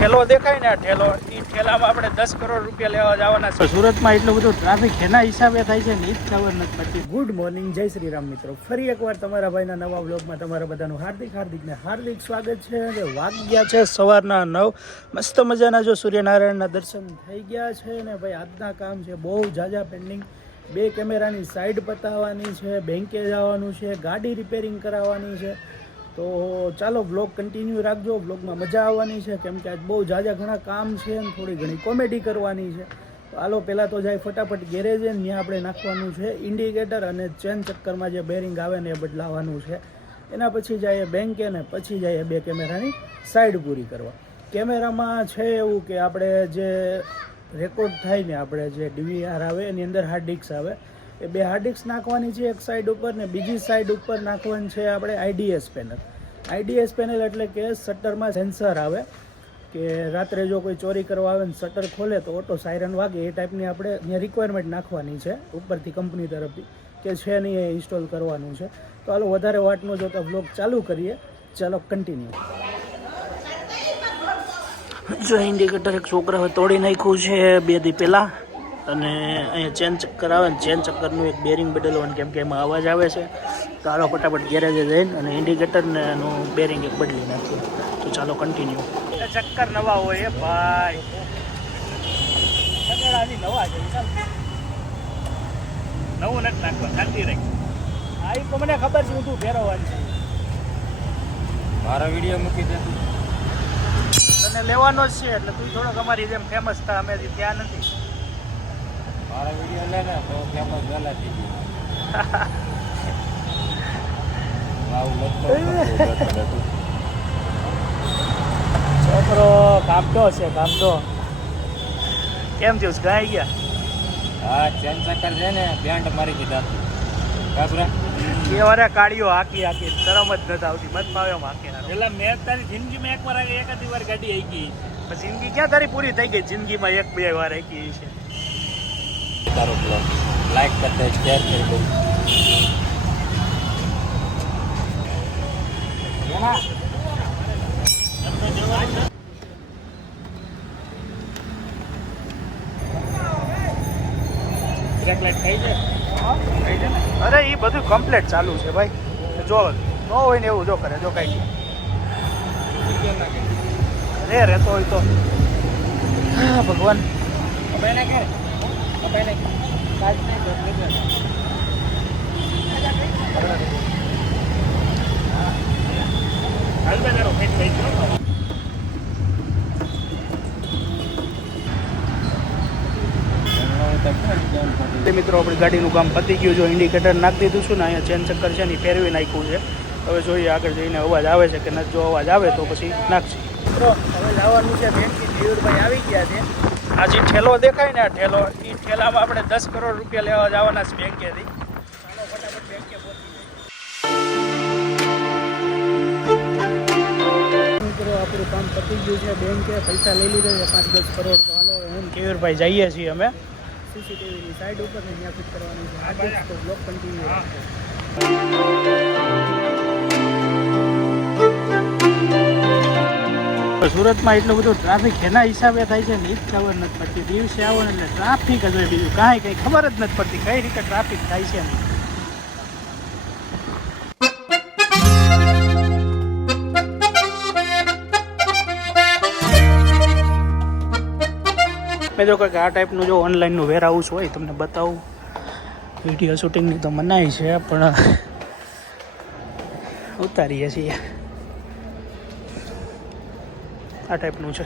ઠેલો દેખાય ને આ ઠેલો એ ઠેલામાં આપણે દસ કરોડ રૂપિયા લેવા જવાના છે. સુરતમાં એટલું બધું ટ્રાફિક એના હિસાબે થાય છે ને એ જ ખબર નથી પડતી. ગુડ મોર્નિંગ જય શ્રી રામ મિત્રો. ફરી એકવાર તમારા ભાઈના નવા બ્લોગમાં તમારા બધાનું હાર્દિક હાર્દિક ને હાર્દિક સ્વાગત છે અને વાગ્યા છે સવારના નવ. મસ્ત મજાના જો સૂર્યનારાયણના દર્શન થઈ ગયા છે ને ભાઈ આજના કામ છે બહુ જાજા પેન્ડિંગ બે કેમેરાની સાઈડ પતાવવાની છે બેંકે જવાનું છે ગાડી રિપેરિંગ કરાવવાની છે. તો ચાલો બ્લોગ કન્ટિન્યુ રાખજો. બ્લોગમાં મજા આવવાની છે. કેમ કે આજ બહુ જાજા ઘણા કામ છે અને થોડી ઘણી કોમેડી કરવાની છે. તો હાલો, પહેલાં તો જાય ફટાફટ ગેરેજ ને, ત્યાં આપણે નાખવાનું છે ઇન્ડિકેટર અને ચેન ચક્કરમાં જે બેરિંગ આવે ને એ બદલાવાનું છે. એના પછી જાય બેંકે ને, પછી જાય બે કેમેરાની સાઈડ પૂરી કરવા. કેમેરામાં છે એવું કે આપણે જે રેકોર્ડ થાય ને, આપણે જે ડીવીઆર આવે, એની અંદર હાર્ડ ડિસ્ક આવે એ બે હાર્ડ ડિસ્ક નાખવાની છે એક સાઈડ ઉપર ને બીજી સાઈડ ઉપર નાખવાની છે આપણે આઈડીએસ પેનલ આઈડીએસ પેનલ એટલે કે શટરમાં સેન્સર આવે કે રાત્રે જો કોઈ ચોરી કરવા આવે ને શટર ખોલે તો ઓટો સાયરન વાગે એ ટાઈપની આપણે અહીંયા રિક્વાયરમેન્ટ નાખવાની છે ઉપરથી કંપની તરફથી કે છે નહીં એ ઇન્સ્ટોલ કરવાનું છે. તો હાલો વધારે વાટ ન જોતા બ્લોગ ચાલુ કરીએ. ચાલો કન્ટિન્યુ જો ઇન્ડિકેટર એક છોકરાઓ તોડી નાખ્યું છે બે દી પહેલાં. અને અહીંયા ચેન ચક્કર આવે ને ચેન ચક્કરનું એક બેરિંગ બદલવાનું કેમ કે એમાં અવાજ આવે છે. તો હાલો ફટાફટ ગેરેજે જઈને અને ઇન્ડિકેટરને એનું બેરિંગ એક બદલી નાખીએ. તો ચાલો કન્ટિન્યુ ચક્કર નવા હોય એ ભાઈ. નવા નવું નથી નાખવા શાંતિ રાખ આ તો મને ખબર છે હું તું ફેરવવાની છે. મારા વીડિયો મૂકી દે તને લેવાનો જ છે એટલે તું થોડોક અમારી જેમ ફેમસ થા અમે ત્યાં નથી. મારા વીડિયો લે ને તો ફેમસ વહેલા થઈ ગયું. છોકરો કામતો છે? કામતો કેમ થયું? ગાઈ ગયા? હા ચેન ચક્કર છે ને બેન્ડ મારી દીધા. કાબરા એ વારે કાઢીઓ હાકી હાકી શરમ જ નથી આવતી. મત પાવે એમ હાકી પેલા મેં તારી જિંદગીમાં એક વાર એક જ વાર ગાડી આવી ગઈ જિંદગી ક્યાં તારી પૂરી થઈ ગઈ? જિંદગીમાં એક બે વાર આવી ગઈ છે તારો બ્લોગ લાઈક કરતા શેર કરી દઉં બ્રેક લાઈટ થઈ જાય અરે એ બધું કમ્પ્લીટ ચાલુ છે ભાઈ. જો ન હોય ને એવું જો કરે જો કઈ રે રહેતો હોય તો. ભગવાન. મિત્રો, આપણી ગાડીનું કામ પતી ગયું જો ઇન્ડિકેટર નાખી દીધું છું ને, અહીંયા ચેન ચક્કર છે ને ફેરવી નાખ્યું છે. હવે જોઈએ આગળ જઈને અવાજ આવે છે કે નથી જો અવાજ આવે તો પછી નાખશે. મિત્રો, હવે જવાનું છે બેંકથી મયુરભાઈ આવી ગયા છે. આ જે ઠેલો દેખાય ને આ ઠેલો એ ઠેલામાં આપણે દસ કરોડ રૂપિયા લેવા જવાના છે બેંકેથી. ચાલો ફટાફટ બેંકે પહોંચી આપણું કામ પતી ગયું છે. બેંકે પૈસા લઈ લીધા છે, પાંચ દસ કરોડ. તો હાલો, હું કેવીરભાઈ જઈએ છીએ અમે. સીસીટીવીની સાઈડ ઉપર ને ત્યાં ફિટ કરવાની છે. આ બ્લોક કન્ટિન્યુ સુરતમાં એટલું બધું ટ્રાફિક એના હિસાબે થાય છે ને એ જ ખબર નથી પડતી. દિવસે આવો ને એટલે ટ્રાફિક જ હોય બીજું કાંઈ કંઈ ખબર જ નથી પડતી કઈ રીતે ટ્રાફિક થાય છે મેં જો કંઈક આ ટાઈપનું જો ઓનલાઈનનું વેર હાઉસ હોય તમને બતાવું. વીડિયો શૂટિંગની તો મનાય છે, પણ ઉતારીએ છીએ. આ ટાઈપનું છે.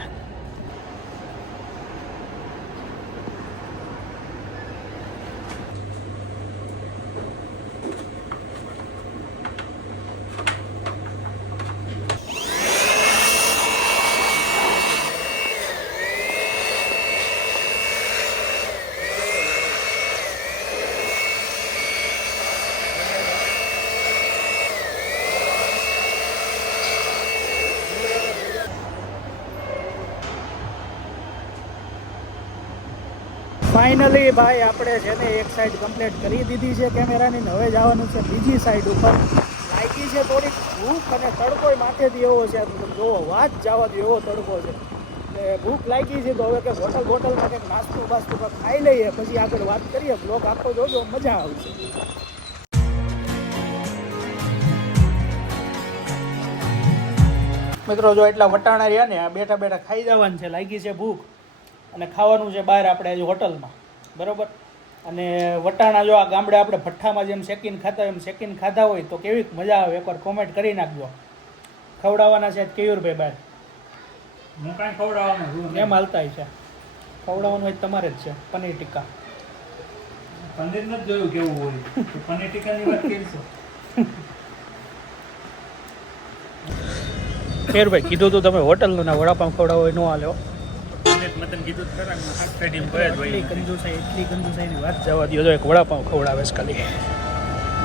ફાઇનલી ભાઈ, આપણે છે ને એક સાઈડ કમ્પ્લીટ કરી દીધી છે કેમેરાની હવે જવાનું છે બીજી સાઈડ ઉપર. લાગી છે થોડીક ભૂખ અને તડકો માથેથી એવો છે. જુઓ, વાત જવા દો એવો તડકો છે. એટલે ભૂખ લાગી છે તો હવે કે હોટલ હોટલમાં કંઈક નાસ્તો બાસ્તો ખાઈ લઈએ. પછી આગળ વાત કરીએ બ્લોગ આખો જોજો મજા આવશે. મિત્રો, જો એટલા વટાણા રહ્યા ને, આ બેઠા બેઠા ખાઈ જવાનું છે. લાગી છે ભૂખ. અને ખાવાનું છે બહાર આપણે આજે હોટલમાં. બરાબર? અને વટાણા જો આ ગામડે આપણે ભઠ્ઠામાં જેમ શેકીને ખાતા હોય એમ શેકીને ખાધા હોય તો કેવી મજા આવે. એકવાર કોમેન્ટ કરી નાખજો. ખવડાવવાના છે કેયુરભાઈ બહાર. હું કાંઈ ખવડાવવાનું એમ હાલતા છે. ખવડાવવાનું હોય તમારે જ છે પનીર ટીકા પનીર નથી જોયું કેવું હોય. પનીર ટીકાની વાત કરીશું. કેયુરભાઈ કીધું તું તમે હોટલનું ના વડાપાઉં ખવડાવો એ ન હાલે પનીર મતન કીધું ખરા હાથ કાઢીને ભય જ એટલી હોય કંજુસાઈ એટલી કંજુસાઈની વાત. જવા દો જો એક વડાપાવ ખવડાવે છે ખાલી.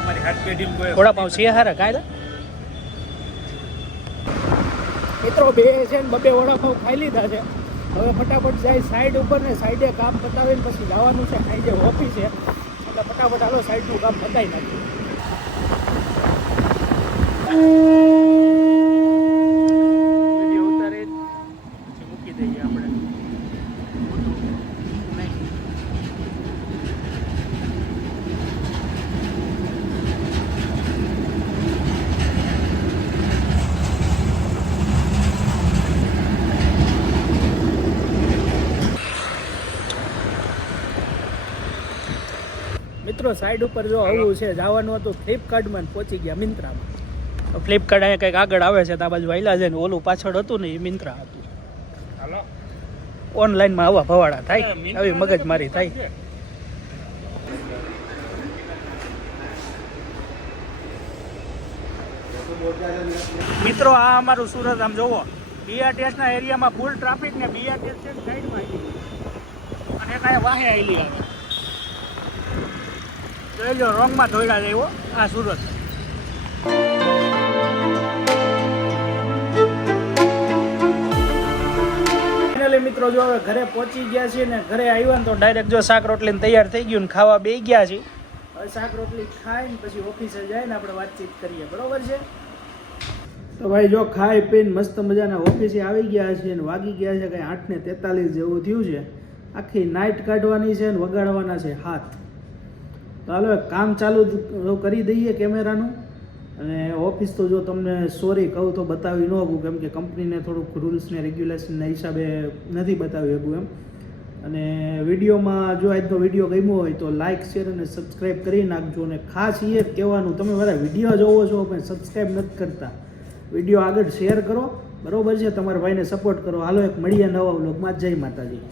અમારી હાથ પેઢીમાં કોઈ વડાપાવ છે હારા કાંઈ મિત્રો બે છે ને બબે વડાપાવ ખાઈ લીધા છે. હવે ફટાફટ જાય સાઈડ ઉપર ને સાઈડે કામ પતાવીને પછી જવાનું છે ખાઈ જે ઓફિસ છે એટલે ફટાફટ હાલો સાઈડનું કામ પતાવી નાખ્યું મિત્રો સાઈડ ઉપર જો આવું છે જવાનું હતું ફ્લિપકાર્ટમાં પહોંચી ગયા મિન્ત્રામાં ફ્લિપકાર્ટ અહીંયા કંઈક આગળ આવે છે તો આ બાજુ વાયલા છે ને ઓલું પાછળ હતું ને એ મિન્ત્રા હતું. ઓનલાઈનમાં આવા ભવાડા થાય. આવી મગજમારી થાય. મિત્રો આ અમારું સુરત આમ જોવો. બીઆરટીએસના એરિયામાં ફૂલ ટ્રાફિક ને બીઆરટીએસ સાઈડમાં આવી અને કાંઈ વાહે આવેલી આવે. જોઈ લો રોંગમાં ધોઈડા જાય હો, આ સુરત. મિત્રો, જો હવે ઘરે પહોંચી ગયા છીએ ને ઘરે આવ્યા ને તો ડાયરેક્ટ જો શાક રોટલી તૈયાર થઈ ગયું ને ખાવા બે ગયા છે હવે શાક રોટલી ખાઈને પછી ઓફિસે જઈને આપણે વાતચીત કરીએ, બરોબર છે? તો ભાઈ જો ખાઈ પીને મસ્ત મજાના ઓફિસે આવી ગયા છે ને વાગી ગયા છે, કંઈ આઠ ને તેતાલીસ જેવું થયું છે. આખી નાઇટ કાઢવાની છે ને વગાડવાના છે હાથ. તો હાલો કામ ચાલુ કરી દઈએ કેમેરાનું. અને ઓફિસ તો જો તમને સોરી કહું તો બતાવી ન શકું, કેમ કે કંપનીને થોડુંક રૂલ્સને રેગ્યુલેશનના હિસાબે નથી બતાવી શકું એમ. અને વિડીયોમાં જો આજનો વીડિયો ગમ્યો હોય તો લાઇક શેર અને સબસ્ક્રાઈબ કરી નાખજો. અને ખાસ એ કહેવાનું, તમે બધા વીડિયો જોવો છો પણ સબસ્ક્રાઈબ નથી કરતા. વીડિયો આગળ શેર કરો. બરાબર છે? તમારા ભાઈને સપોર્ટ કરો. હાલો, એક મળીએ નવા વ્લોગમાં જય માતાજી.